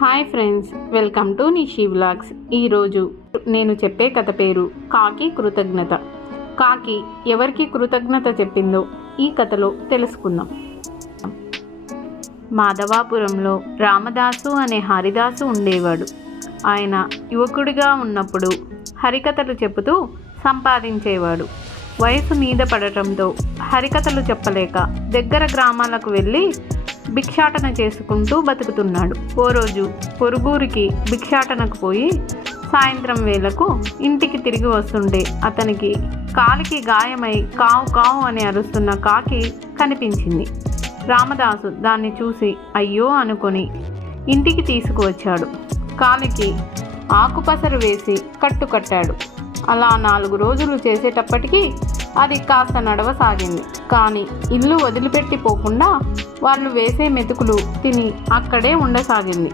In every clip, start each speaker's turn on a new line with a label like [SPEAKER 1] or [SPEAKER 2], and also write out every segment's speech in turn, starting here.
[SPEAKER 1] Hi friends welcome to Nishi vlogs. ఈరోజు నేను చెప్పే కథ పేరు కాకి కృతజ్ఞత. కాకి ఎవరికి కృతజ్ఞత చెప్పిందో ఈ కథలో తెలుసుకుందాం. మాధవాపురంలో రామదాసు అనే హరిదాసు ఉండేవాడు. ఆయన యువకుడిగా ఉన్నప్పుడు హరికథలు చెబుతూ సంపాదించేవాడు. వయసు మీద పడటంతో హరికథలు చెప్పలేక దగ్గర గ్రామాలకు వెళ్ళి భిక్షాటన చేసుకుంటూ బతుకుతున్నాడు. ఓ రోజు పొరుగురికి భిక్షాటనకు పోయి సాయంత్రం వేళకు ఇంటికి తిరిగి వస్తుంటే అతనికి కాలికి గాయమై కావు కావు అని అరుస్తున్న కాకి కనిపించింది. రామదాసు దాన్ని చూసి అయ్యో అనుకొని ఇంటికి తీసుకువచ్చాడు. కాలికి ఆకుపసరు వేసి కట్టు కట్టాడు అలా నాలుగు రోజులు చేసేటప్పటికీ అది కాస్త నడవసాగింది. కానీ ఇల్లు వదిలిపెట్టి పోకుండా వాళ్ళు వేసే మెతుకులు తిని అక్కడే ఉండసాగింది.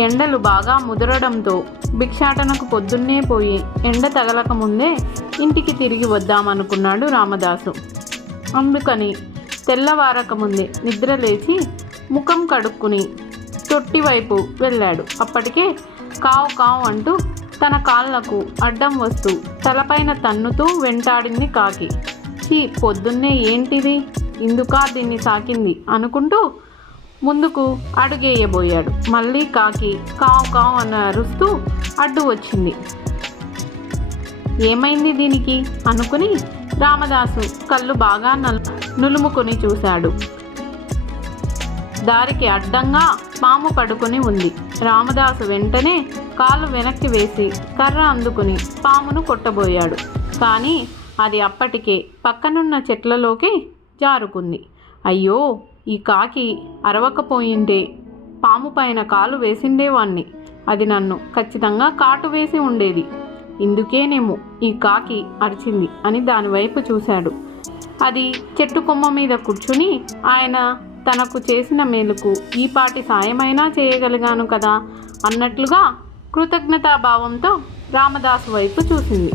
[SPEAKER 1] ఎండలు బాగా ముదరడంతో భిక్షాటనకు పొద్దున్నే పోయి ఎండ తగలకముందే ఇంటికి తిరిగి వద్దామనుకున్నాడు రామదాసు. అందుకని తెల్లవారక ముందే ముఖం కడుక్కుని తొట్టి వైపు వెళ్ళాడు. అప్పటికే కావు కావు అంటూ తన కాళ్ళకు అడ్డం వస్తూ తలపైన తన్నుతూ వెంటాడింది కాకి. చీ పొద్దున్నే ఏంటిది? ఇందుకా దీన్ని సాకింది అనుకుంటూ ముందుకు అడుగేయబోయాడు. మళ్ళీ కాకి కావు కావు అని అరుస్తూ అడ్డు వచ్చింది. ఏమైంది దీనికి? అనుకుని రామదాసు కళ్ళు బాగా నల్ నులుముకొని చూశాడు. దారికి అడ్డంగా పాము పడుకుని ఉంది. రామదాసు వెంటనే కాలు వెనక్కి వేసి కర్ర అందుకుని పామును కొట్టబోయాడు. కానీ అది అప్పటికే పక్కనున్న చెట్లలోకి జారుకుంది. అయ్యో ఈ కాకి అరవకపోయింటే పాము పైన కాలు వేసిండేవాణ్ణి. అది నన్ను ఖచ్చితంగా కాటు వేసి ఉండేది. ఇందుకేనేమో ఈ కాకి అరిచింది అని దానివైపు చూశాడు. అది చెట్టు కొమ్మ మీద కూర్చుని ఆయన తనకు చేసిన మేలుకు ఈ పాటి సాయమైనా చేయగలిగాను కదా అన్నట్లుగా కృతజ్ఞతాభావంతో రామదాసు వైపు చూసింది.